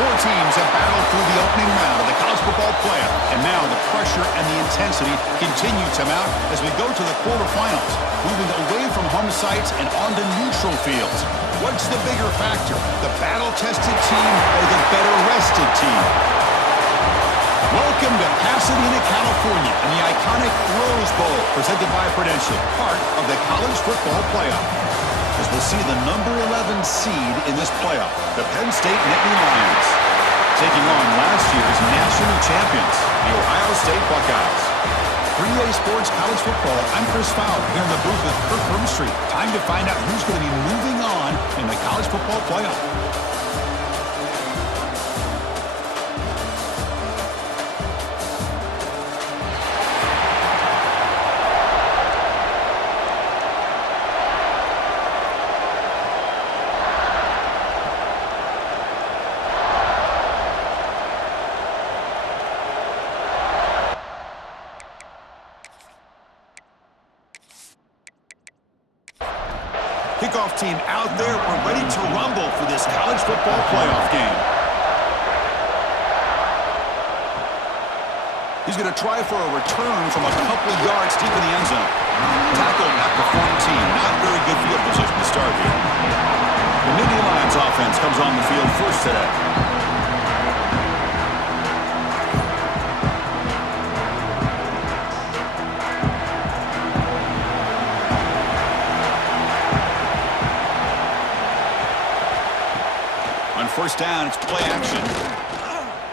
Four teams have battled through the opening round of the college football playoff, and now the pressure and the intensity continue to mount as we go to the quarterfinals, moving away from home sites and onto neutral fields. What's the bigger factor, the battle-tested team or the better-rested team? Welcome to Pasadena, California, and the iconic Rose Bowl, presented by Prudential, part of the college football playoff. As we'll see the number 11 seed in this playoff, the Penn State Nittany Lions, taking on last year's national champions, the Ohio State Buckeyes. 3A Sports College Football, I'm Chris Fowler, here in the booth with Kirk Broomstreet. Time to find out who's going to be moving on in the college football playoff. Kickoff team out there. We're ready to rumble for this college football playoff game. He's going to try for a return from a couple yards deep in the end zone. Tackled at the 14. Not very good field position to start here. The Nittany Lions offense comes on the field first today. First down, it's play action.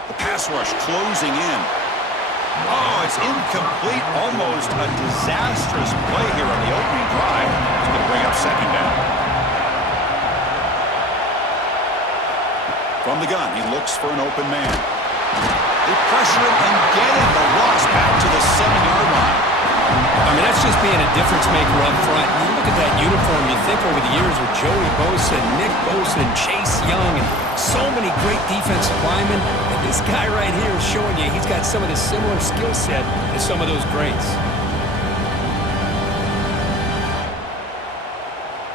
The pass rush closing in. Oh, it's incomplete. Almost a disastrous play here on the opening drive. It's going to bring up second down. From the gun, he looks for an open man. They pressure him and get him. The Ross back to the 7-yard line. I mean, that's just being a difference maker up front. You look at that uniform, you think over the years with Joey Bosa, Nick Bosa, and Chase Young, and so many great defensive linemen. And this guy right here is showing you he's got some of the similar skill set as some of those greats.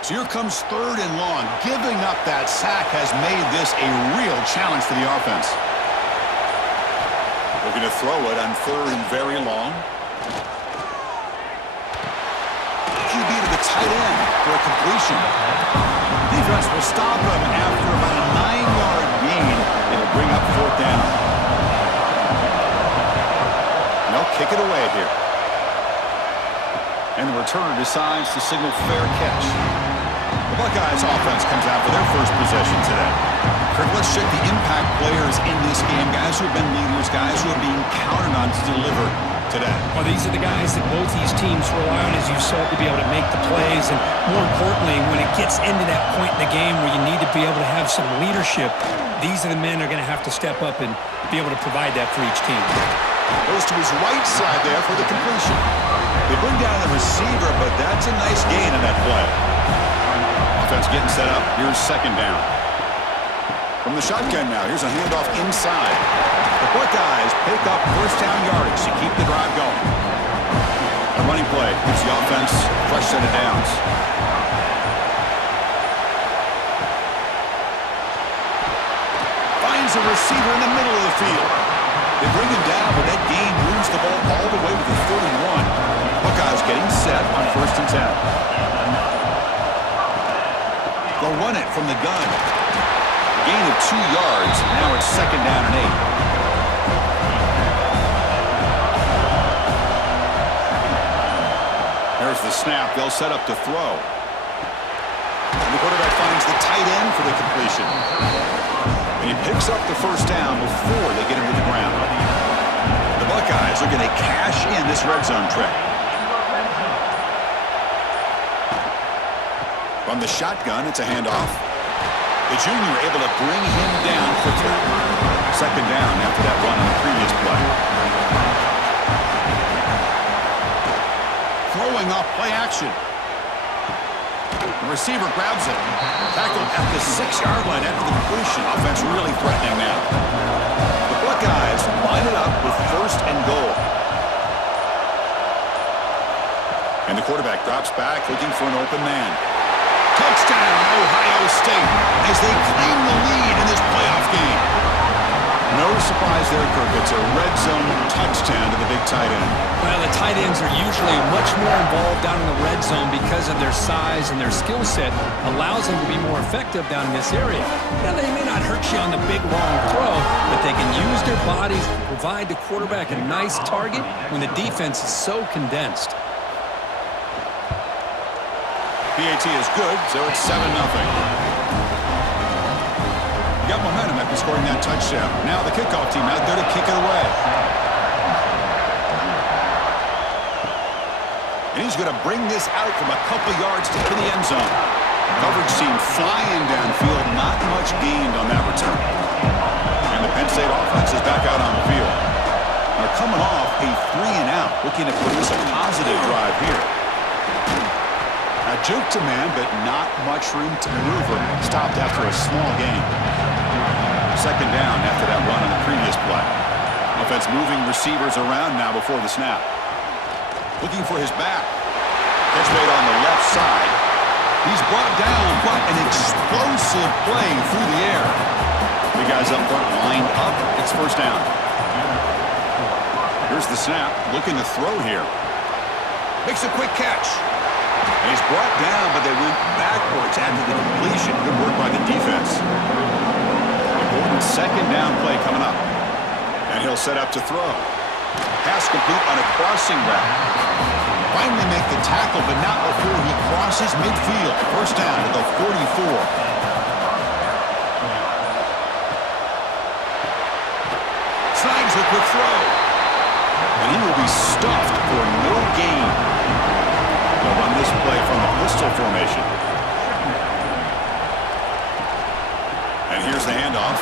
So here comes third and long. Giving up that sack has made this a real challenge for the offense. Looking to throw it on third and very long. QB to the tight end for a completion. Defense will stop him after about a 9-yard gain. It'll bring up fourth down. They'll kick it away here. And the returner decides to signal fair catch. The Buckeyes offense comes out for their first possession today. Kirk, let's check the impact players in this game. Guys who have been leaders, guys who are being counted on to deliver today. Well, these are the guys that both these teams rely on, as you saw, to be able to make the plays. And more importantly, when it gets into that point in the game where you need to be able to have some leadership, these are the men that are going to have to step up and be able to provide that for each team. Goes to his right side there for the completion. They bring down the receiver, but that's a nice gain on that play. Offense getting set up. Here's second down. From the shotgun now, here's a handoff inside. The Buckeyes pick up first down yardage to keep the drive going. A running play gives the offense a fresh set of downs. Finds a receiver in the middle of the field. They bring him down, but that gain moves the ball all the way to the 31. Buckeyes getting set on first and 10. They'll run it from the gun. A gain of 2 yards. Now it's second down and 8. There's the snap. They'll set up to throw. And the quarterback finds the tight end for the completion. And he picks up the first down before they get him to the ground. The Buckeyes are going to cash in this red zone trip. From the shotgun, it's a handoff. The junior able to bring him down quickly. Second down after that run on the previous play. Throwing off play action. The receiver grabs it. Tackled at the 6-yard line after the completion. Offense really threatening now. The Buckeyes line it up with first and goal. And the quarterback drops back looking for an open man. Touchdown, Ohio State, as they claim the lead in this playoff game. No surprise there, Kirk. It's a red zone touchdown to the big tight end. Well, the tight ends are usually much more involved down in the red zone because of their size and their skill set allows them to be more effective down in this area. Now, they may not hurt you on the big, long throw, but they can use their bodies to provide the quarterback a nice target when the defense is so condensed. PAT is good, so it's 7-0. Got momentum after scoring that touchdown. Now the kickoff team out there to kick it away. And he's going to bring this out from a couple yards to the end zone. Coverage team flying downfield, not much gained on that return. And the Penn State offense is back out on the field. They're coming off a 3-and-out, looking to produce a positive drive here. Now juke to man, but not much room to maneuver. Stopped after a small gain. Second down after that run on the previous play. Offense moving receivers around now before the snap. Looking for his back. Catch made on the left side. He's brought down, but an explosive play through the air. The guys up front lined up. It's first down. Here's the snap. Looking to throw here. Makes a quick catch. And he's brought down, but they went backwards after the completion. Good work by the defense. Important second down play coming up. And he'll set up to throw. Pass complete on a crossing route. Finally make the tackle, but not before he crosses midfield. First down to the 44. Slides a quick throw. And he will be stuffed for no gain. They'll run this play from the pistol formation. And here's the handoff.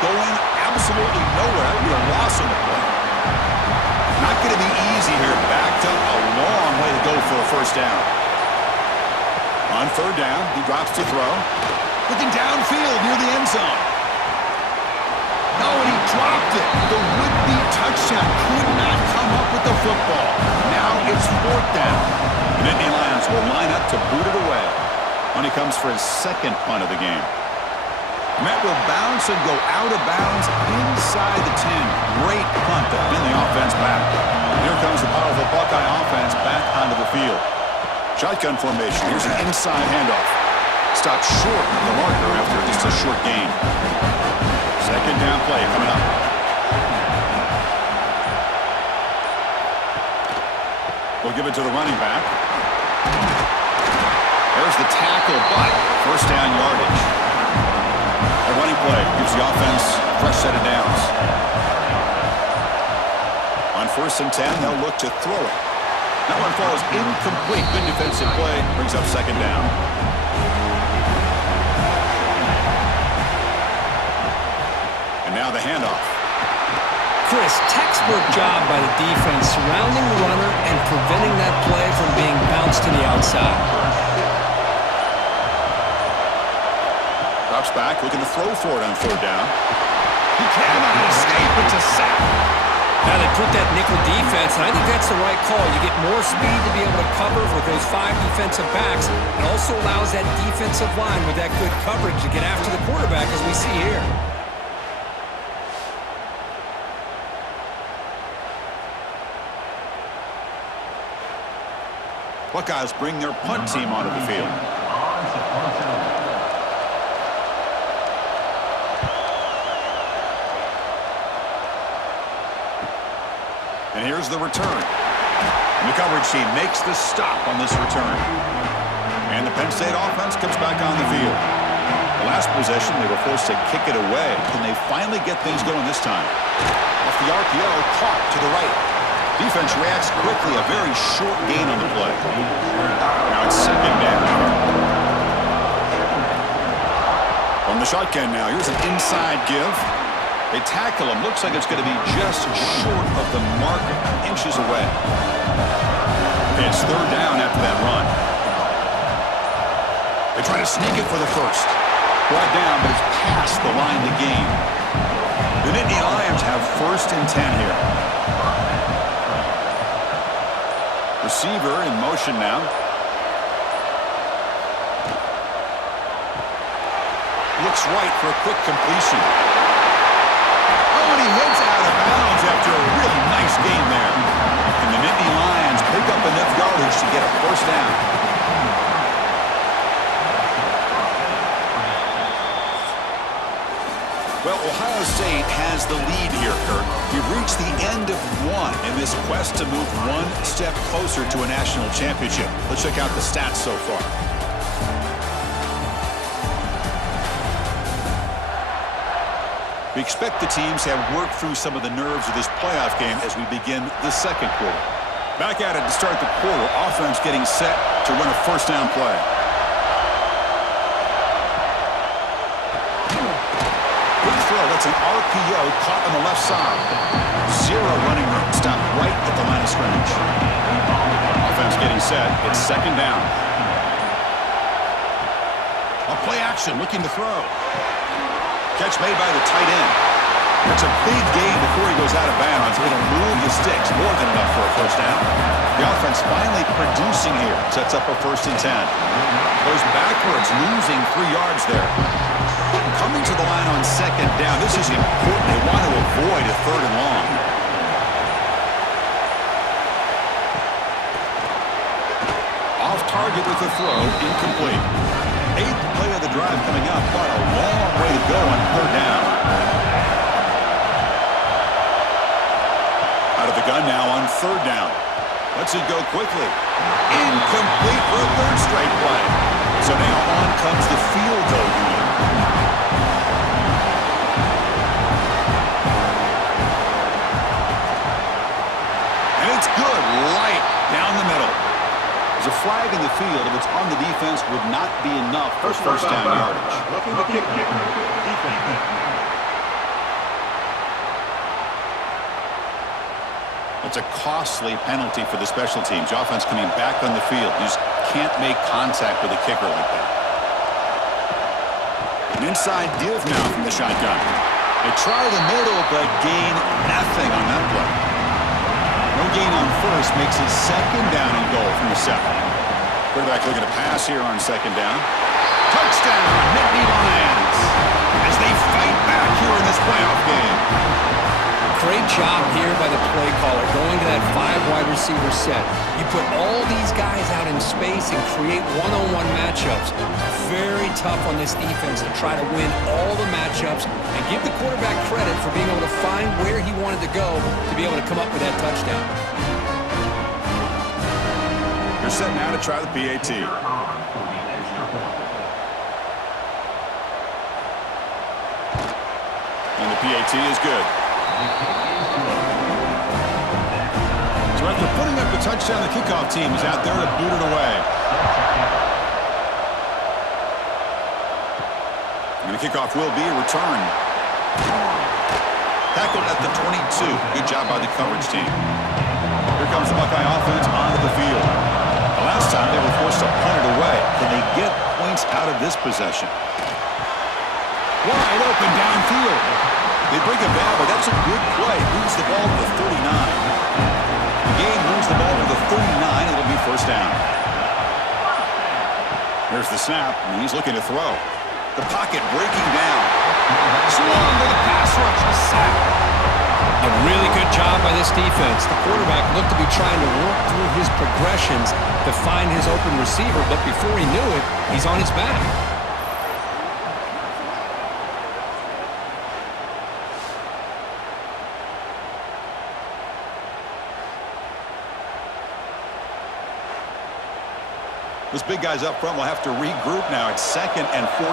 Going absolutely nowhere. That would be a loss on the play. Not going to be easy here. Backed up a long way to go for a first down. On third down, he drops to throw. Looking downfield near the end zone. No, and he dropped it. The would-be touchdown could not come up with the football. Now it's fourth down. The Nittany Lions will line up to boot it away. When he comes for his second punt of the game. Met will bounce and go out of bounds inside the 10. Great punt to pin the offense back. And here comes the powerful Buckeye offense back onto the field. Shotgun formation. Here's an inside handoff. Stopped short of the marker after just a short gain. Second down play coming up. We'll give it to the running back. There's the tackle, but first down yardage. A running play gives the offense a fresh set of downs. On 1st and 10, they'll look to throw it. That one falls incomplete. Good defensive play. Brings up second down. And now the handoff. Chris, textbook job by the defense surrounding the runner and preventing that play from being bounced to the outside. Drops back, looking to throw for it on third down. He cannot escape. It's a sack. Now they put that nickel defense, and I think that's the right call. You get more speed to be able to cover with those 5 defensive backs. It also allows that defensive line with that good coverage to get after the quarterback, as we see here. Buckeyes bring their punt team onto the field. And here's the return. And the coverage team makes the stop on this return. And the Penn State offense comes back on the field. The last possession, they were forced to kick it away. Can they finally get things going this time? Off the RPO, caught to the right. Defense reacts quickly. A very short gain on the play. Now it's second down. From the shotgun now, here's an inside give. They tackle him. Looks like it's going to be just short of the marker, inches away. Okay, it's third down after that run. They try to sneak it for the first. Brought down, but it's past the line to gain. The Nittany Lions have 1st and 10 here. Receiver in motion now. Looks right for a quick completion. and he hits out of bounds after a really nice game there. And the Nittany Lions pick up enough yardage to get a first down. Well, Ohio State has the lead here, Kirk. We've reached the end of one in this quest to move one step closer to a national championship. Let's check out the stats so far. We expect the teams to have worked through some of the nerves of this playoff game as we begin the second quarter. Back at it to start the quarter. Offense getting set to run a first down play. Quick throw. That's an RPO caught on the left side. Zero running room. Stopped right at the line of scrimmage. Offense getting set. It's second down. A play action looking to throw. Catch made by the tight end. It's a big gain before he goes out of bounds. It'll move the sticks. More than enough for a first down. The offense finally producing here. Sets up a 1st and 10. Goes backwards, losing 3 yards there. Coming to the line on second down. This is important. They want to avoid a 3rd and long. Off target with the throw. Incomplete. 8th play of the drive coming up, but a long way to go on 3rd down. Out of the gun now on 3rd down. Lets it go quickly. Incomplete for a 3rd straight play. So now on comes the field goal unit. And it's good, right down the middle. There's a flag in the field. If it's on the defense, would not be enough for first down yardage. It's a costly penalty for the special teams. The offense coming back on the field. You just can't make contact with a kicker like that. An inside div now from the shotgun. They try the middle, but gain nothing on that play. No gain on first makes it second down and goal from the 7. Quarterback looking to pass here on second down. Touchdown, Nittany Lions, as they fight back here in this playoff game. Great job here by the play caller, going to that 5 wide receiver set. You put all these guys out in space and create one-on-one matchups. Very tough on this defense to try to win all the matchups and give the quarterback credit for being able to find where he wanted to go to be able to come up with that touchdown. You're set now to try the PAT. And the PAT is good. So after putting up the touchdown, the kickoff team is out there to boot it away. And the kickoff will be a return. Tackled at the 22. Good job by the coverage team. Here comes the Buckeye offense onto the field. The last time they were forced to punt it away. Can they get points out of this possession? Wide open downfield. They bring it back, but that's a good play. Moves the ball to the 39. The game moves the ball to the 39. It'll be first down. There's the snap, and he's looking to throw. The pocket breaking down. Swung to the pass rush. A sack. A really good job by this defense. The quarterback looked to be trying to work through his progressions to find his open receiver, but before he knew it, he's on his back. Those big guys up front will have to regroup now. It's 2nd and 14.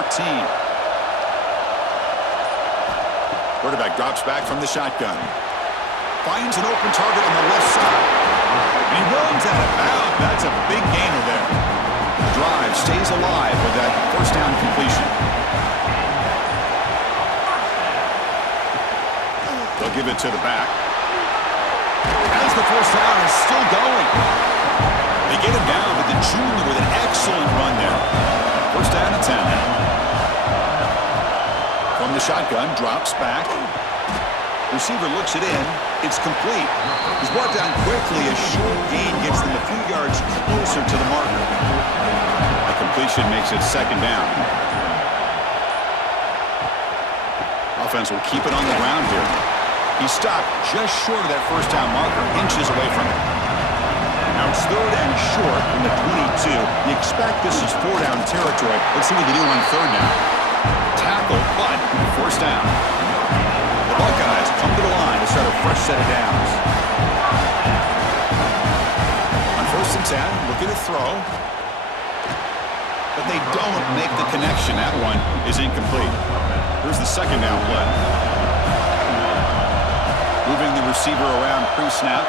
Quarterback drops back from the shotgun. Finds an open target on the left side. And he runs out of bounds. That's a big gainer there. The drive stays alive with that first down completion. They'll give it to the back. As the first down is still going. They get him down with the junior with an excellent run there. First down and 10. From the shotgun, drops back. Receiver looks it in. It's complete. He's brought down quickly. A short gain gets them a few yards closer to the marker. A completion makes it second down. Offense will keep it on the ground here. He stopped just short of that first down marker, inches away from it. Now it's 3rd and short from the 22. You expect this is 4-down territory. Let's see what they do on 3rd down. Tackle, but first down. The Buckeyes come to the line to start a fresh set of downs. On 1st and 10, looking to throw. But they don't make the connection. That one is incomplete. Here's the 2nd down play. Moving the receiver around pre-snap.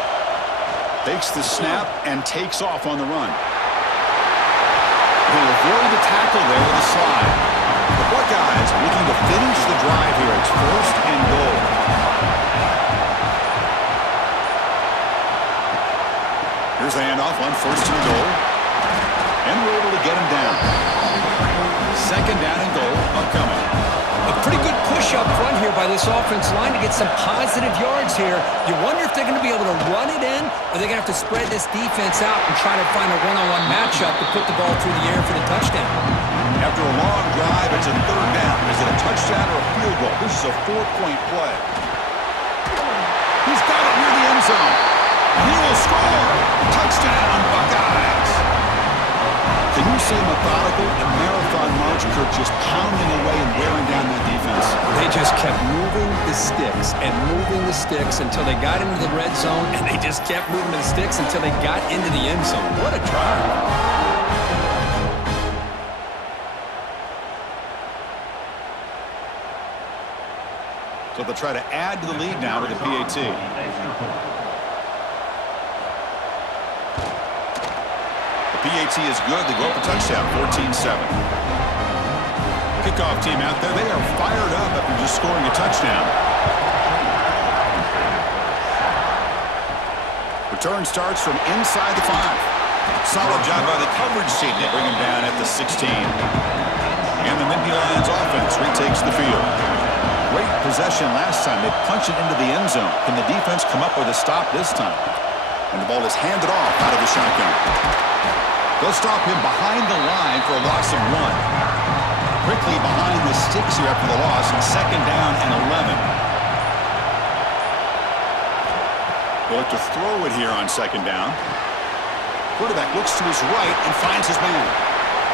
Takes the snap and takes off on the run. He'll avoid the tackle there with a slide. The Buckeyes looking to finish the drive here. It's 1st and goal. Here's the handoff on 1st and goal. And we're able to get him down. 2nd down and goal upcoming. A pretty good push up front here by this offensive line to get some positive yards here. You wonder if they're going to be able to run it in, or they're going to have to spread this defense out and try to find a one-on-one matchup to put the ball through the air for the touchdown. After a long drive, it's a 3rd down. Is it a touchdown or a field goal? This is a 4-point play. He's got it near the end zone. And he will score. Touchdown, Buckeyes. Can you see a methodical and marathon march, Kirk, just pounding away and wearing down that defense? They just kept moving the sticks and moving the sticks until they got into the red zone, and they just kept moving the sticks until they got into the end zone. What a drive. So they'll try to add to the lead now with the PAT. PAT is good. They go up a touchdown, 14-7. Kickoff team out there. They are fired up after just scoring a touchdown. Return starts from inside the 5. Solid job by the coverage team to bring him down at the 16. And the Nittany Lions offense retakes the field. Great possession last time. They punch it into the end zone. Can the defense come up with a stop this time? And the ball is handed off out of the shotgun. They'll stop him behind the line for a loss of 1. Quickly behind the sticks here after the loss, 2nd down and 11. They'll look to throw it here on 2nd down. Quarterback looks to his right and finds his man.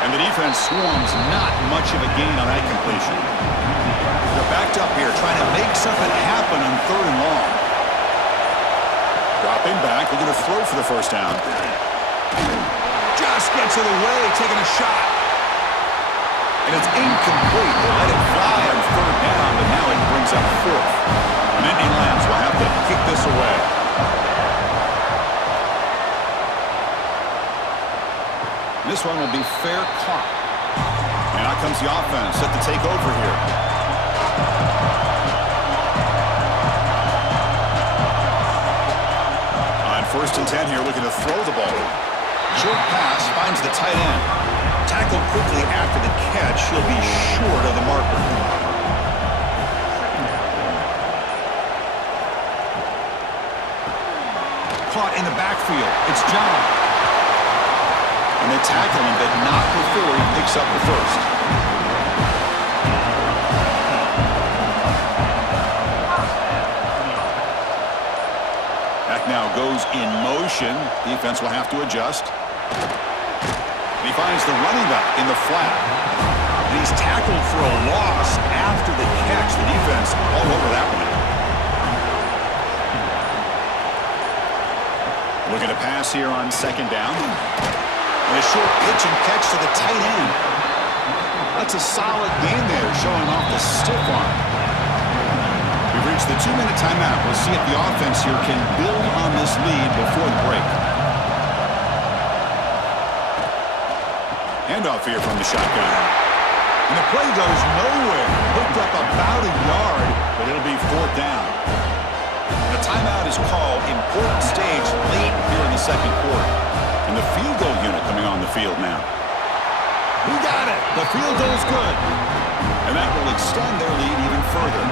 And the defense swarms not much of a gain on that completion. They're backed up here trying to make something happen on 3rd and long. Dropping back, they're going to throw for the first down. Just gets in the way, taking a shot. And it's incomplete. They let it fly on 3rd down, but now it brings up 4th. And Nittany Lions will have to kick this away. This one will be fair caught. And out comes the offense set to take over here. On 1st and 10 here, looking to throw the ball. Short pass finds the tight end. Tackled quickly after the catch. He'll be short of the marker. Caught in the backfield. It's John. And they tackle him, but not before he picks up the first. Back now goes in motion. Defense will have to adjust. He finds the running back in the flat. And he's tackled for a loss after the catch. The defense all over that one. Looking to pass here on 2nd down. And a short pitch and catch to the tight end. That's a solid game there, showing off the stiff arm. We've reached the 2-minute timeout. We'll see if the offense here can build on this lead before the break. Handoff here from the shotgun. And the play goes nowhere. Picked up about a yard, but it'll be 4th down. The timeout is called. Important stage late here in the 2nd quarter. And the field goal unit coming on the field now. He got it. The field goal's good. And that will extend their lead even further.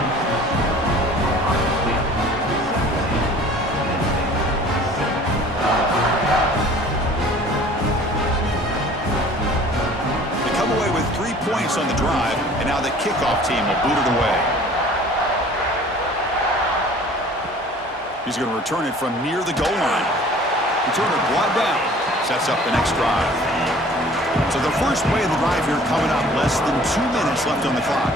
Away with 3 points on the drive, and now the kickoff team will boot it away. He's going to return it from near the goal line. Returner brought down. Sets up the next drive. So the first play of the drive here coming up. Less than 2 minutes left on the clock.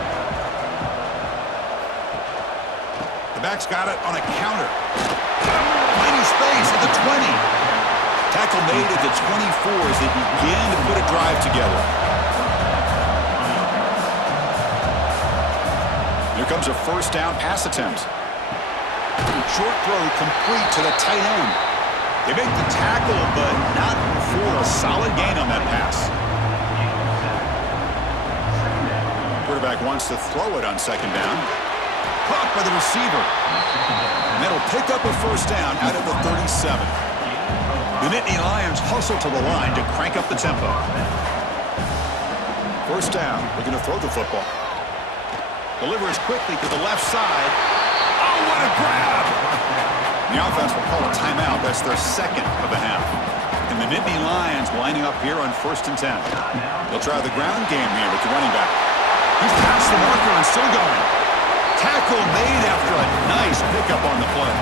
The back's got it on a counter. Tiny space at the 20. Tackle made at the 24 as they begin to put a drive together. Here comes a first down pass attempt. Short throw complete to the tight end. They make the tackle, but not for a solid gain on that pass. Quarterback wants to throw it on second down. Caught by the receiver. And that'll pick up a first down out of the 37. The Nittany Lions hustle to the line to crank up the tempo. First down. Looking to throw the football. Delivers quickly to the left side. Oh, what a grab! The offense will call a timeout. That's their second of the half. And the Nittany Lions lining up here on 1st and 10. They'll try the ground game here with the running back. He's past the marker and still going. Tackle made after a nice pickup on the play.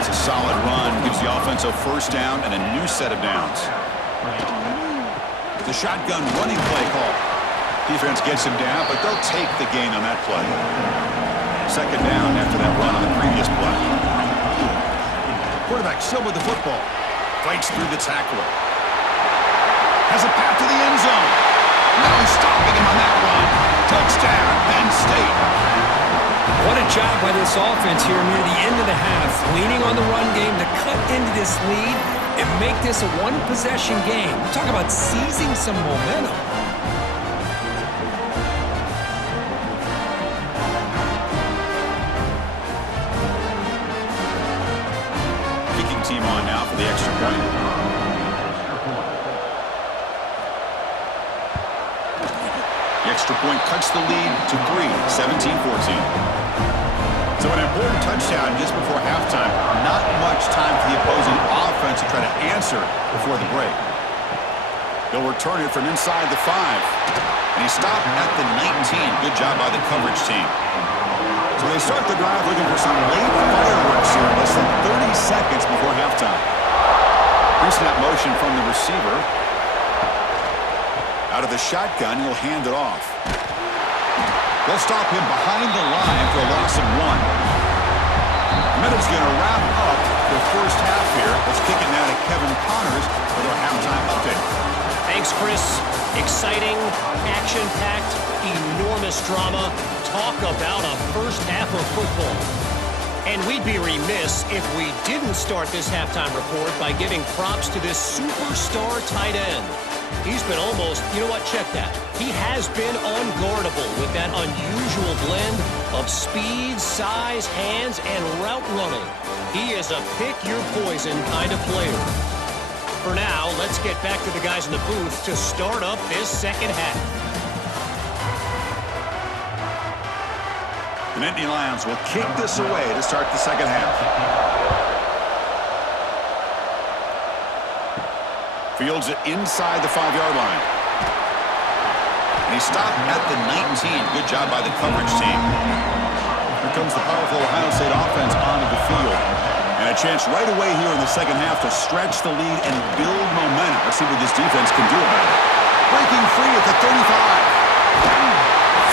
It's a solid run. Gives the offense a first down and a new set of downs. The shotgun running play call. Defense gets him down, but they'll take the gain on that play. Second down after that run on the previous play. Quarterback still with the football. Fights through the tackler. Has a path to the end zone. Now he's stopping him on that run. Touchdown, Penn State. What a job by this offense here near the end of the half. Leaning on the run game to cut into this lead and make this a one-possession game. We're talking about seizing some momentum. Team on now for the extra point. The extra point cuts the lead to 3, 17-14. So an important touchdown just before halftime. Not much time for the opposing offense to try to answer before the break. They'll return it from inside the 5. And he stopped at the 19. Good job by the coverage team. So they start the drive looking for some late fireworks here, less than 30 seconds before halftime. Pre-snap motion from the receiver. Out of the shotgun, he'll hand it off. They'll stop him behind the line for a loss of 1. Minutes going to wrap up the first half here. Let's kick it now to Kevin Connors with our halftime update. Thanks, Chris. Exciting, action-packed, enormous drama. Talk about a first half of football. And we'd be remiss if we didn't start this halftime report by giving props to this superstar tight end. He's been almost, you know what, check that. He has been unguardable with that unusual blend of speed, size, hands, and route running. He is a pick-your-poison kind of player. For now, let's get back to the guys in the booth to start up this second half. The Nittany Lions will kick this away to start the second half. Fields it inside the 5-yard line. And he stopped at the 19. Good job by the coverage team. Here comes the powerful Ohio State offense onto the field. And a chance right away here in the second half to stretch the lead and build momentum. Let's see what this defense can do about it. Breaking free at the 35.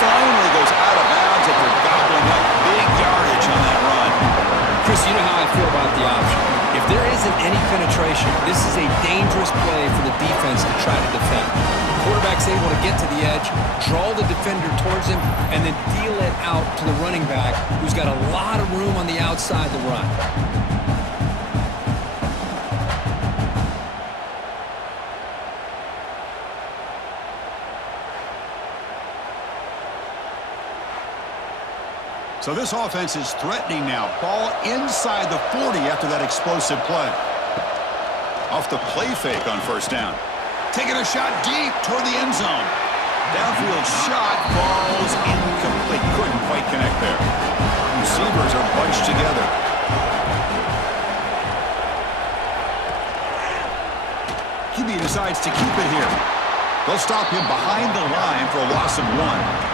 Finally goes out of bounds after gobbling up big yardage on that run. Chris, you know how I feel about the option. If there isn't any penetration, this is a dangerous play for the defense to try to defend. The quarterback's able to get to the edge, draw the defender towards him, and then deal it out to the running back, who's got a lot of room on the outside to run. So this offense is threatening now. Ball inside the 40 after that explosive play. Off the play fake on first down. Taking a shot deep toward the end zone. Downfield shot falls incomplete. Couldn't quite connect there. Receivers are bunched together. QB decides to keep it here. They'll stop him behind the line for a loss of 1.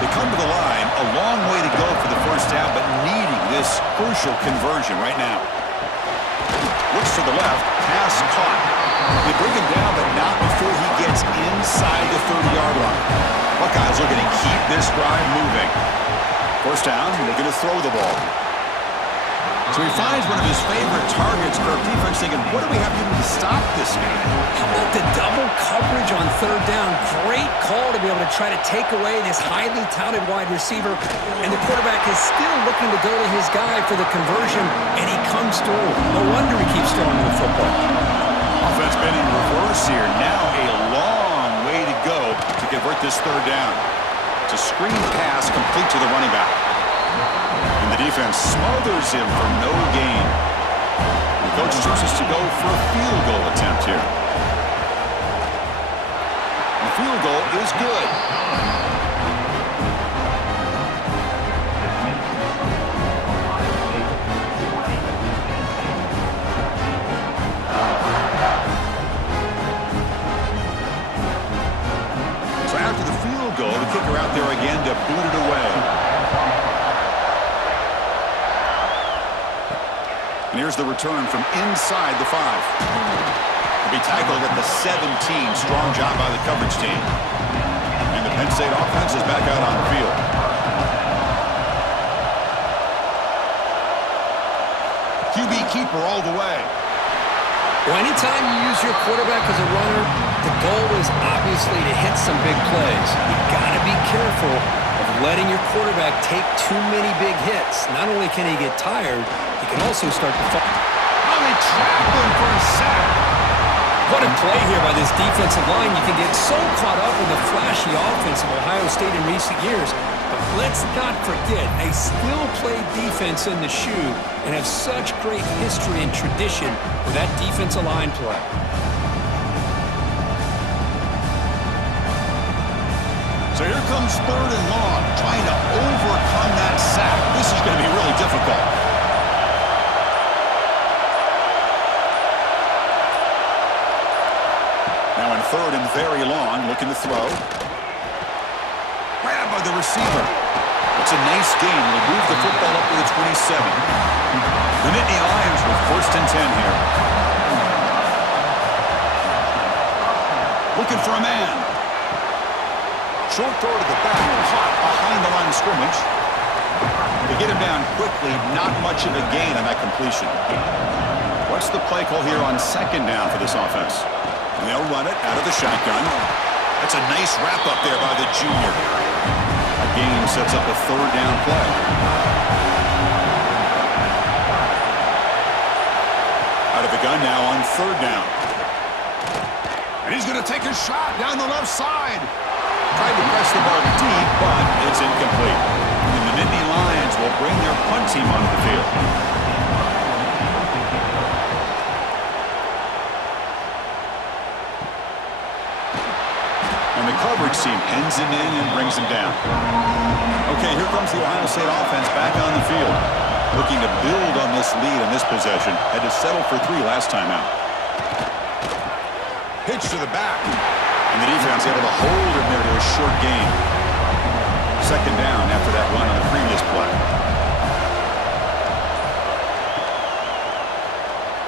They come to the line, a long way to go for the first down, but needing this crucial conversion right now. Looks to the left, pass caught. They bring him down, but not before he gets inside the 30-yard line. Buckeyes looking to keep this drive moving. First down, they're going to throw the ball. So he finds one of his favorite targets. Kirk defense thinking, what do we have to do to stop this guy? How about the double coverage on third down? Great call to be able to try to take away this highly touted wide receiver. And the quarterback is still looking to go to his guy for the conversion, and he comes through. No wonder he keeps throwing the football. Offense been in reverse here. Now a long way to go to convert this third down. It's a screen pass complete to the running back. And the defense smothers him for no gain. The coach chooses to go for a field goal attempt here. The field goal is good. So after the field goal, the kicker out there again to boot it away. And here's the return from inside the 5. To be tackled at the 17. Strong job by the coverage team. And the Penn State offense is back out on the field. QB keeper all the way. Well, anytime you use your quarterback as a runner, the goal is obviously to hit some big plays. You've got to be careful of letting your quarterback take too many big hits. Not only can he get tired, he can also start to fall. Oh, they trap him for a sack. What a play here by this defensive line. You can get so caught up in the flashy offense of Ohio State in recent years. But let's not forget, they still play defense in the shoe and have such great history and tradition with that defensive line play. So here comes third and long, trying to overcome that sack. This is going to be really difficult. Now in third and very long, looking to throw. Grab by the receiver. It's a nice gain. They'll move the football up to the 27. The Nittany Lions with first and 10 here. Looking for a man. Short throw to the back, caught behind the line of scrimmage. They get him down quickly, not much of a gain on that completion. What's the play call here on second down for this offense? And they'll run it out of the shotgun. That's a nice wrap-up there by the junior. That gain sets up a third down play. Out of the gun now on third down. And he's going to take a shot down the left side. Tried to press the ball deep, but it's incomplete. And the Nittany Lions will bring their punt team onto the field. And the coverage team pens him in and brings him down. Okay, here comes the Ohio State offense back on the field. Looking to build on this lead in this possession. Had to settle for 3 last time out. Pitch to the back. And the defense able to hold him there to a short gain. Second down after that run on the previous play.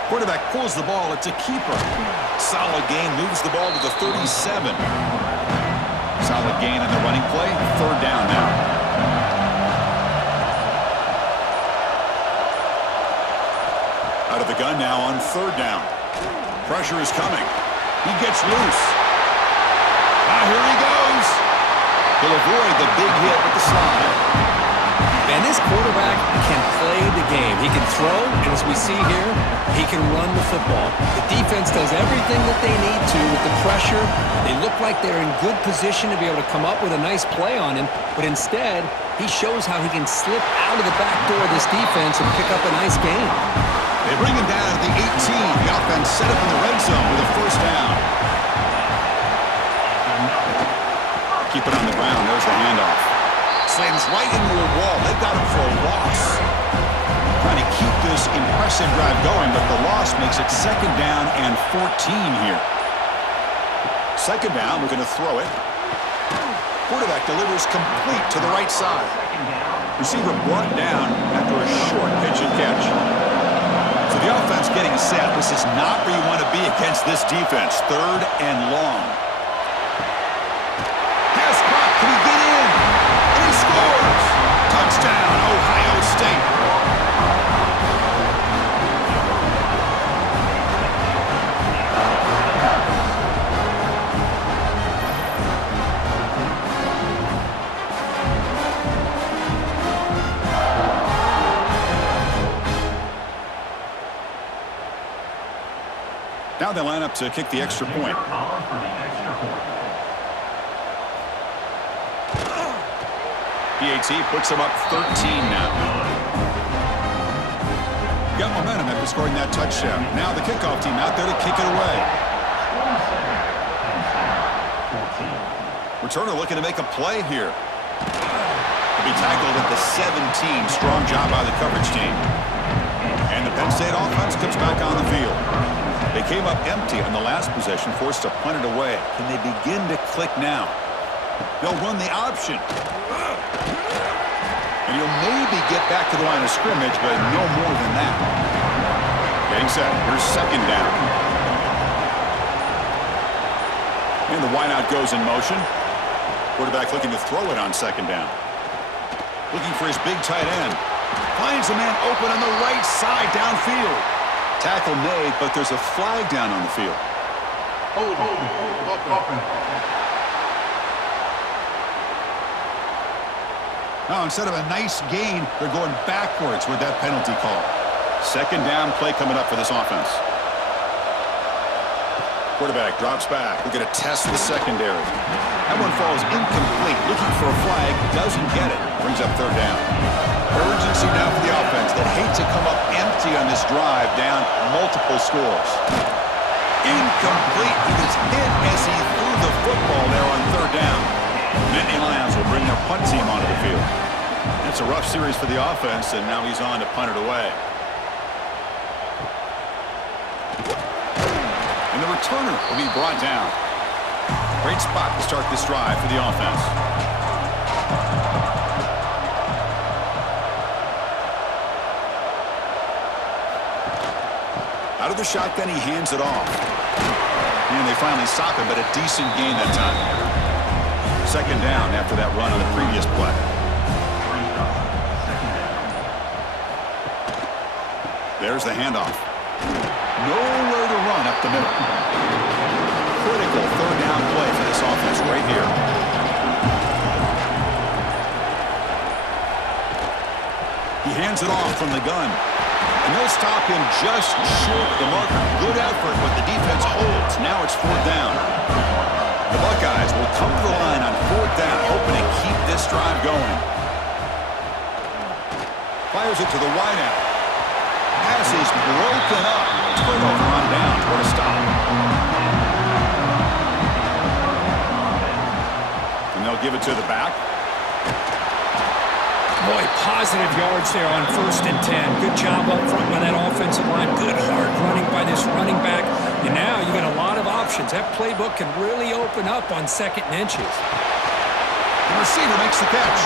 Quarterback pulls the ball. It's a keeper. Solid gain. Moves the ball to the 37. Solid gain on the running play. Third down now. Out of the gun now on third down. Pressure is coming. He gets loose. Here he goes. He'll avoid the big hit with the slide. And this quarterback can play the game. He can throw, and as we see here, he can run the football. The defense does everything that they need to with the pressure. They look like they're in good position to be able to come up with a nice play on him, but instead, he shows how he can slip out of the back door of this defense and pick up a nice gain. They bring him down at the 18. The offense set up in the red zone with a first down. Keep it on the ground. There's the handoff. Slams right into a wall. They got him for a loss. Trying to keep this impressive drive going, but the loss makes it second down and 14 here. Second down, we're going to throw it. Quarterback delivers complete to the right side. Receiver brought down after a short pitch and catch. So the offense getting set. This is not where you want to be against this defense. 3rd and long. Has caught. Can he get in? And he scores. Touchdown, Ohio State. Now they line up to kick the extra point. PAT puts them up 13 now. Got momentum after scoring that touchdown. Now the kickoff team out there to kick it away. Returner looking to make a play here. He'll be tackled at the 17. Strong job by the coverage team. And the Penn State offense comes back on the field. They came up empty on the last possession, forced to punt it away. Can they begin to click now? They'll run the option. And he'll maybe get back to the line of scrimmage, but no more than that. Getting set. Here's 2nd down. And the wideout goes in motion. Quarterback looking to throw it on 2nd down. Looking for his big tight end. Finds a man open on the right side downfield. Tackle made, but there's a flag down on the field. Now, instead of a nice gain, they're going backwards with that penalty call. 2nd down play coming up for this offense. Quarterback drops back. We're going to test the secondary. That one falls incomplete. Looking for a flag. Doesn't get it. Brings up 3rd down. Urgency now for the offense that hate to come up empty on this drive, down multiple scores. Incomplete. He was hit as he threw the football there on 3rd down. Nittany Lions will bring their punt team onto the field. It's a rough series for the offense, and now he's on to punt it away. And the returner will be brought down. Great spot to start this drive for the offense. Out of the shotgun, he hands it off. And they finally stop him, but a decent gain that time. 2nd down after that run on the previous play. There's the handoff. Nowhere to run up the middle. Critical 3rd down play for this offense right here. He hands it off from the gun. And they'll stop him just short of the marker. Good effort, but the defense holds. Now it's 4th down. The Buckeyes will come to the line on 4th down, hoping to keep this drive going. Fires it to the wideout. Pass is broken up. Turnover on down toward a stop. And they'll give it to the back. Boy, positive yards there on 1st and 10. Good job up front by that offensive line. Good hard running by this running back. And now you got a lot of options. That playbook can really open up on 2nd and inches. The receiver makes the catch.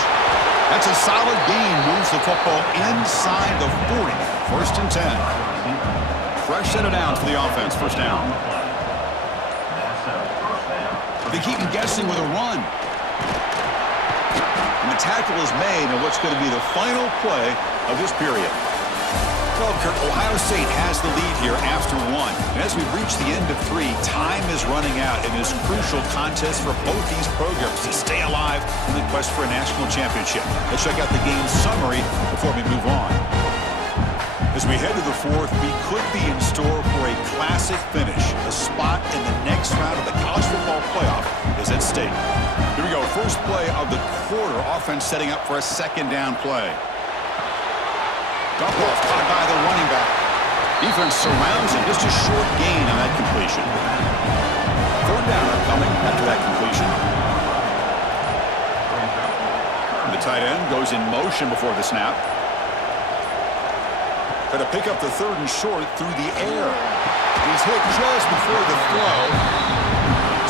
That's a solid gain. Moves the football inside the 40. 1st and 10. Fresh set of downs for the offense. 1st down. They keep him guessing with a run. And the tackle is made in what's going to be the final play of this period. Well, Kurt, Ohio State has the lead here after 1. And as we reach the end of 3, time is running out in this crucial contest for both these programs to stay alive in the quest for a national championship. Let's check out the game summary before we move on. As we head to the 4th, we could be in store for a classic finish. A spot in the next round of the college football playoff is at stake. Here we go. First play of the quarter. Offense setting up for a 2nd down play. Dump off caught by the running back. Defense surrounds him. Just a short gain on that completion. 3rd down upcoming after that completion. And the tight end goes in motion before the snap. Going to pick up the 3rd and short through the air. He's hit just before the throw.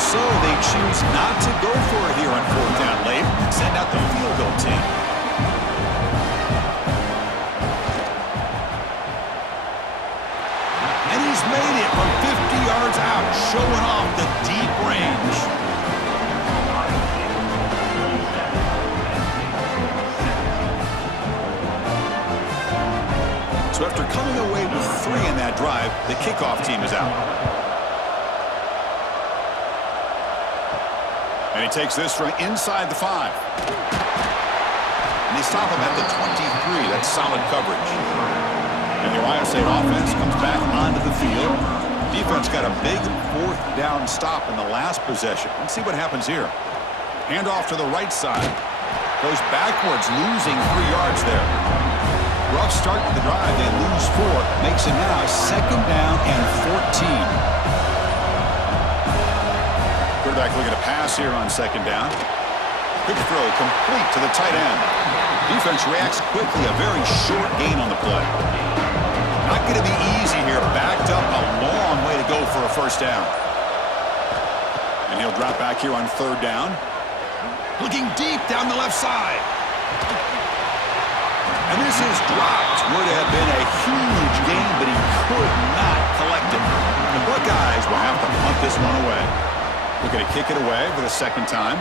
So they choose not to go for it here on 4th down late and send out the field goal team. showing off the deep range. So after coming away with 3 in that drive, the kickoff team is out. And he takes this from inside the 5. And they stop him at the 23. That's solid coverage. And the Ohio State offense comes back onto the field. Defense got a big 4th down stop in the last possession. Let's see what happens here. Hand off to the right side. Goes backwards, losing 3 yards there. Rough start to the drive. They lose 4. Makes it now 2nd down and 14. Quarterback looking to pass here on 2nd down. Quick throw complete to the tight end. Defense reacts quickly. A very short gain on the play. Not going to be easy here. Backed up a long way to go for a 1st down. And he'll drop back here on 3rd down. Looking deep down the left side. And this is dropped. Would have been a huge gain, but he could not collect it. The Buckeyes will have to punt this one away. Looking to kick it away for the 2nd time.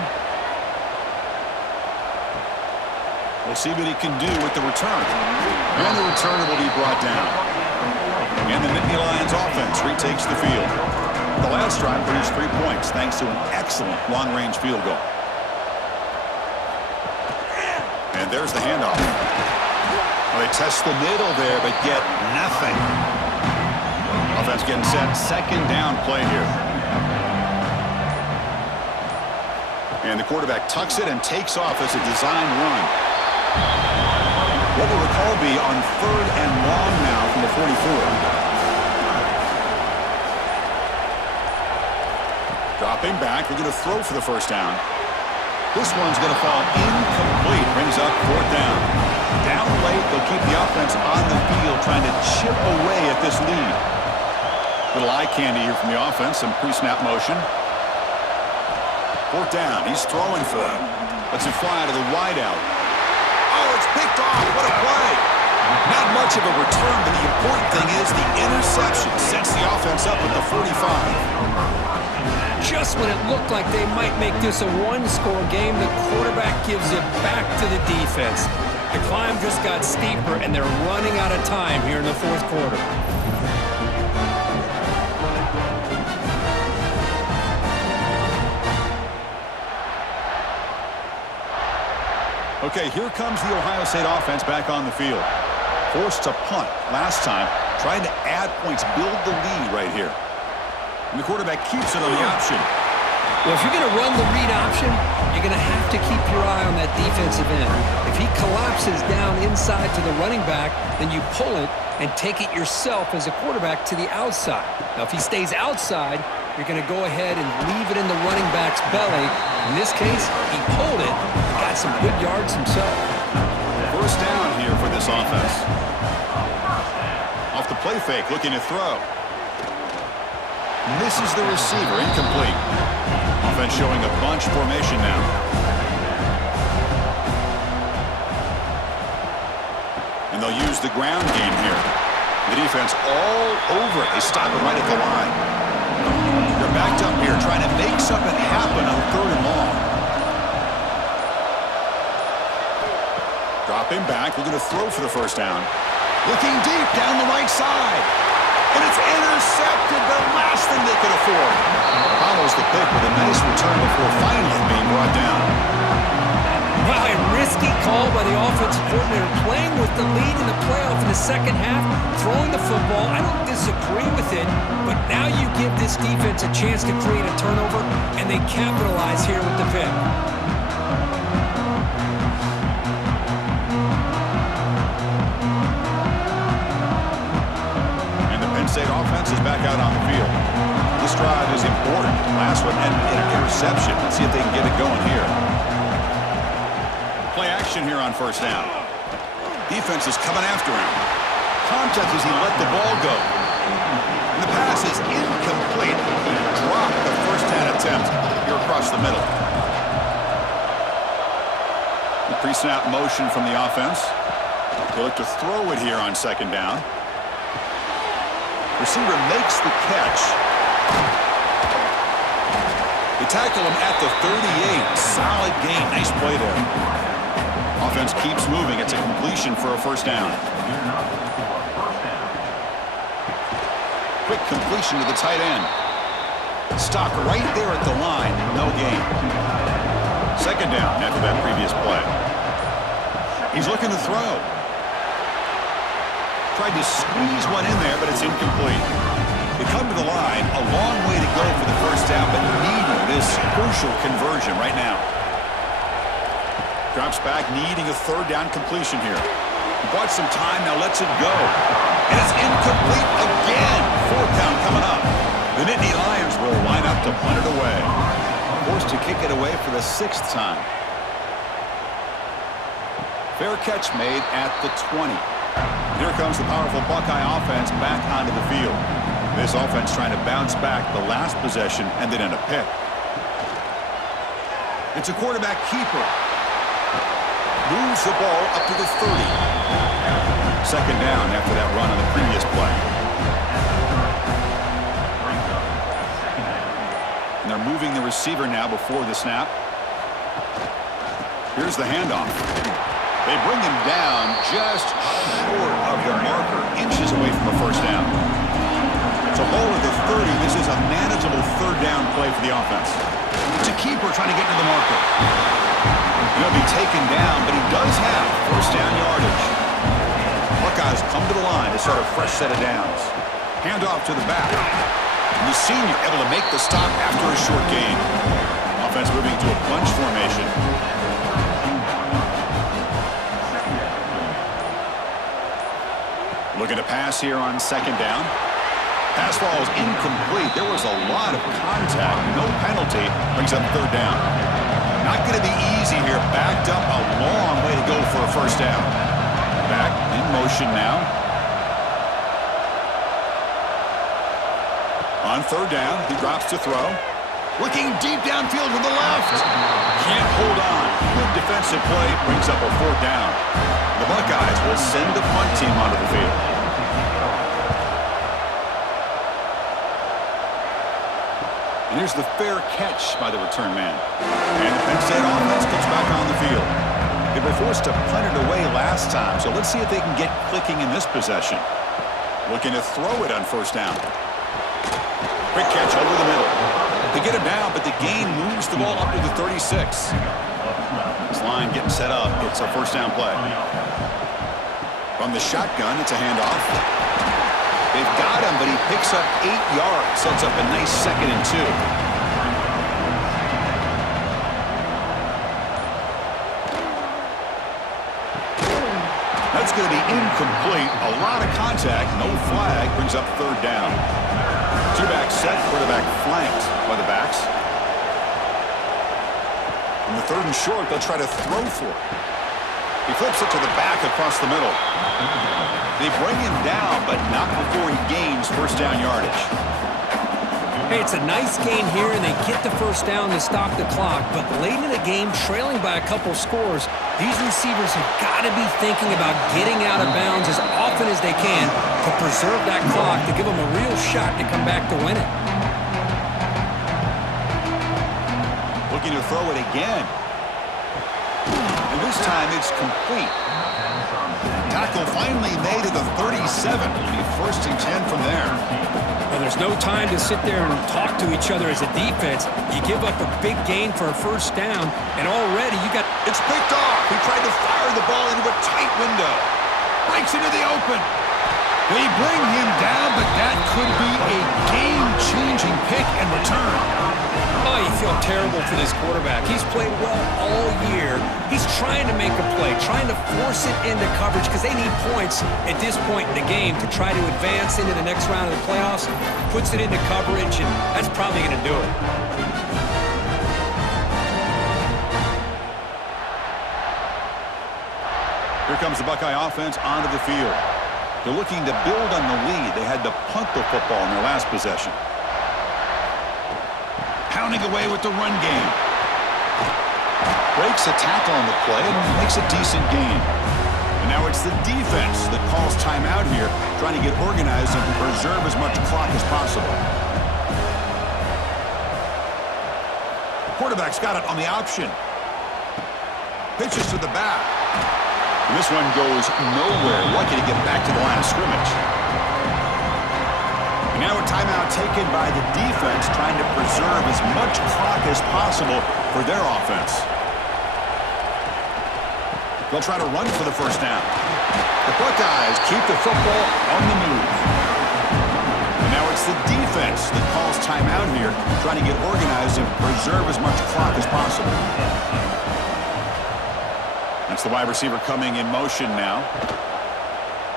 We'll see what he can do with the return. And the return will be brought down. And the Nittany Lions offense retakes the field. The last drive produced 3 points thanks to an excellent long-range field goal. And there's the handoff. Well, they test the middle there, but get nothing. Offense getting set. 2nd down play here. And the quarterback tucks it and takes off as a design run. What will the call be on 3rd and long now from the 44? Dropping back. We're going to throw for the 1st down. This one's going to fall incomplete. Brings up 4th down. Down late, they'll keep the offense on the field trying to chip away at this lead. Little eye candy here from the offense. Some pre-snap motion. 4th down. He's throwing for it. Lets it fly to the wideout. Oh, it's picked off. What a play. Not much of a return, but the important thing is the interception sets the offense up at the 45. Just when it looked like they might make this a 1-score game, the quarterback gives it back to the defense. The climb just got steeper, and they're running out of time here in the 4th quarter. Okay, here comes the Ohio State offense back on the field. Forced to punt last time, trying to add points, build the lead right here. And the quarterback keeps it on the option. Well, if you're going to run the read option, you're going to have to keep your eye on that defensive end. If he collapses down inside to the running back, then you pull it and take it yourself as a quarterback to the outside. Now, if he stays outside, you're going to go ahead and leave it in the running back's belly. In this case, he pulled it and got some good yards himself. 1st down here for this offense. Off the play fake, looking to throw. Misses the receiver, incomplete. Offense showing a bunch formation now. And they'll use the ground game here. The defense all over it. They stop it right at the line. They're backed up here trying to make something happen on 3rd and long. Dropping back, looking to throw for the 1st down. Looking deep down the right side. And it's intercepted, the last thing they could afford. Follows the pick with a nice return before finally being brought down. Wow, a risky call by the offensive coordinator, playing with the lead in the playoff in the 2nd half, throwing the football. I don't disagree with it, but now you give this defense a chance to create a turnover, and they capitalize here with the pick. State offense is back out on the field. This drive is important. Last one ended in an interception. Let's see if they can get it going here. Play action here on 1st down. Defense is coming after him. Contact as he let the ball go. And the pass is incomplete. He dropped the 1st down attempt here across the middle. The pre-snap motion from the offense. They look to throw it here on 2nd down. Receiver makes the catch. tackle him at the 38. Solid gain. Nice play there. Offense keeps moving. It's a completion for a first down. Quick completion to the tight end. Stopped right there at the line. No gain. Second down after that previous play. He's looking to throw. Tried to squeeze one in there, but it's incomplete. They come to the line. A long way to go for the first down, but needing this crucial conversion right now. Drops back, needing a third down completion here. He bought some time, now lets it go. And it's incomplete again. Fourth down coming up. The Nittany Lions will line up to punt it away. Forced to kick it away for the 6th time. Fair catch made at the 20. Here comes the powerful Buckeye offense back onto the field. This offense trying to bounce back. The last possession ended in a pick. It's a quarterback keeper. Moves the ball up to the 30. Second down after that run on the previous play. And they're moving the receiver now before the snap. Here's the handoff. They bring him down just short of the marker, inches away from a first down. It's a ball at the 30. This is a manageable third down play for the offense. It's a keeper trying to get to the marker. He'll be taken down, but he does have first down yardage. Buckeyes come to the line to start a fresh set of downs. Handoff to the back. And the senior able to make the stop after a short gain. Offense moving to a bunch formation. Looking to pass here on second down. Pass falls incomplete. There was a lot of contact. No penalty. Brings up third down. Not going to be easy here. Backed up a long way to go for a first down. Back in motion now. On third down, he drops to throw. Looking deep downfield to the left. Can't hold on. Good defensive play. Brings up a fourth down. The Buckeyes will send the punt team onto the field. And here's the fair catch by the return man. And the Penn State offense comes back on the field. They were forced to punt it away last time, so let's see if they can get clicking in this possession. Looking to throw it on first down. Quick catch over the middle. They get him down, but the gain moves the ball up to the 36. This line getting set up. It's a first down play. From the shotgun, it's a handoff. They've got him, but he picks up 8 yards. Sets up a nice 2nd and 2. That's going to be incomplete. A lot of contact. No flag. Brings up third down. Two-back set. Quarterback flanked by the backs. In the third and short, they'll try to throw for it. He flips it to the back across the middle. They bring him down, but not before he gains first down yardage. Hey, it's a nice gain here, and they get the first down to stop the clock. But late in the game, trailing by a couple scores, these receivers have got to be thinking about getting out of bounds as often as they can to preserve that clock, to give them a real shot to come back to win it. Looking to throw it again. And this time it's complete. Tackle finally made at the 37. It'll be first and 10 from there. Well, there's no time to sit there and talk to each other as a defense. You give up a big gain for a first down, and already you got... It's picked off. He tried to fire the ball into a tight window. Breaks into the open. They bring him down, but that could be a game-changing pick and return. Oh, you feel terrible for this quarterback. He's played well all year. He's trying to make a play, trying to force it into coverage because they need points at this point in the game to try to advance into the next round of the playoffs. Puts it into coverage, and that's probably going to do it. Here comes the Buckeye offense onto the field. They're looking to build on the lead. They had to punt the football in their last possession. Pounding away with the run game. Breaks a tackle on the play and makes a decent gain. And now it's the defense that calls timeout here, trying to get organized and preserve as much clock as possible. quarterback's got it on the option. Pitches to the back. And this one goes nowhere. Lucky to get back to the line of scrimmage. And now a timeout taken by the defense, trying to preserve as much clock as possible for their offense. They'll try to run for the first down. The Buckeyes keep the football on the move. And now it's the defense that calls timeout here, trying to get organized and preserve as much clock as possible. That's the wide receiver coming in motion now.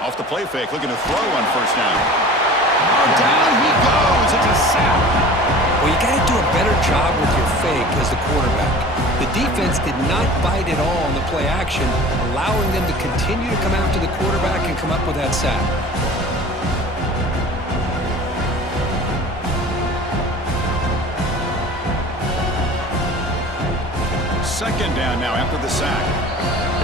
Off the play fake, looking to throw on first down. Oh, down he goes. It's a sack. Well, you got to do a better job with your fake as the quarterback. The defense did not bite at all on the play action, allowing them to continue to come after the quarterback and come up with that sack. Second down now after the sack.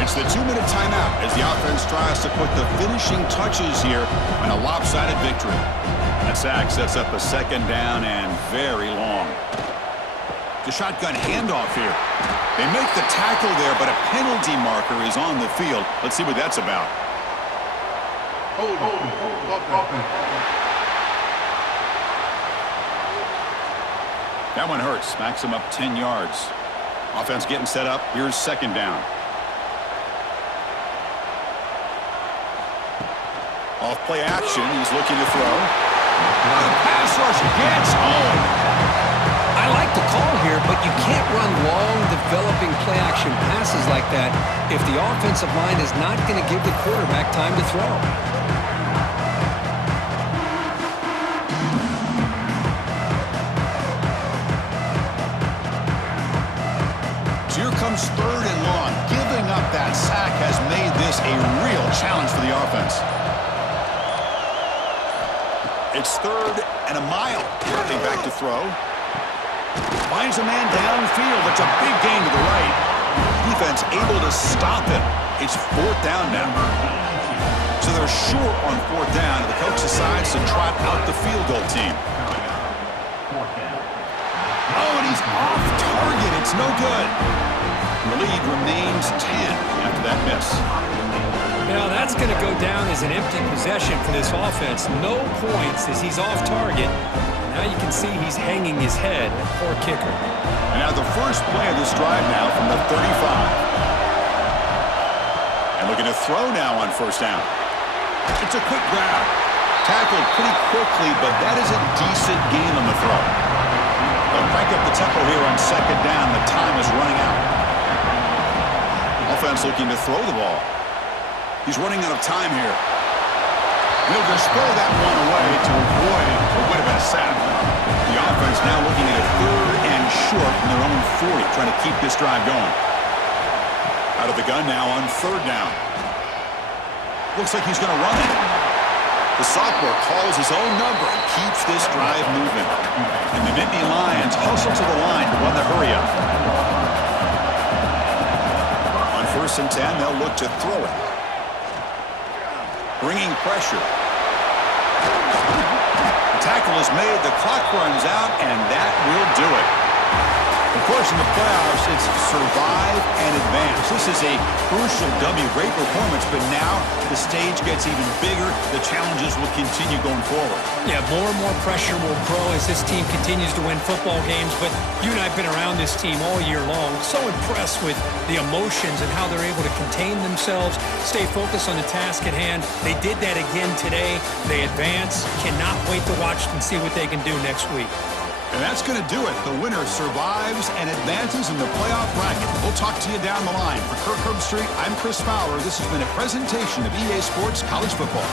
It's the 2-minute timeout as the offense tries to put the finishing touches here on a lopsided victory. That sack sets up a second down and very long. The shotgun handoff here. They make the tackle there, but a penalty marker is on the field. Let's see what that's about. That one hurts. Smacks him up 10 yards. Offense getting set up. Here's second down. Off play action. He's looking to throw. The pass rush gets home. I like the call here, but you can't run long, developing play-action passes like that if the offensive line is not going to give the quarterback time to throw. So here comes third and long. Giving up that sack has made this a real challenge for the offense. It's third and a mile. Getting back to throw. Finds a man downfield. It's a big gain to the right. Defense able to stop it. It's fourth down now. So they're short on fourth down, and the coach decides to trot out the field goal team. Oh, and he's off target. It's no good. The lead remains 10 after that miss. Now that's going to go down as an empty possession for this offense. No points as he's off target. Now you can see he's hanging his head. Poor kicker. And now the first play of this drive now from the 35. And looking to throw now on first down. It's a quick grab. Tackled pretty quickly, but that is a decent gain on the throw. They'll crank up the tempo here on second down. The time is running out. Offense looking to throw the ball. He's running out of time here. He'll just throw that one away to avoid what would have been a sack. The offense now looking at a third and short from their own 40, trying to keep this drive going. Out of the gun now on third down. Looks like he's going to run it. The sophomore calls his own number and keeps this drive moving. And the Nittany Lions hustle to the line to run the hurry up. On first and 10, they'll look to throw it. Bringing pressure. The tackle is made, the clock runs out, and that will do it. Of course, in the playoffs, it's survive and advance. This is a crucial W. Great performance, but now the stage gets even bigger. The challenges will continue going forward. Yeah, more and more pressure will grow as this team continues to win football games, but you and I have been around this team all year long. So impressed with the emotions and how they're able to contain themselves, stay focused on the task at hand. They did that again today. They advance. Cannot wait to watch and see what they can do next week. And that's going to do it. The winner survives and advances in the playoff bracket. We'll talk to you down the line. For Kirk Herbstreit, I'm Chris Fowler. This has been a presentation of EA Sports College Football.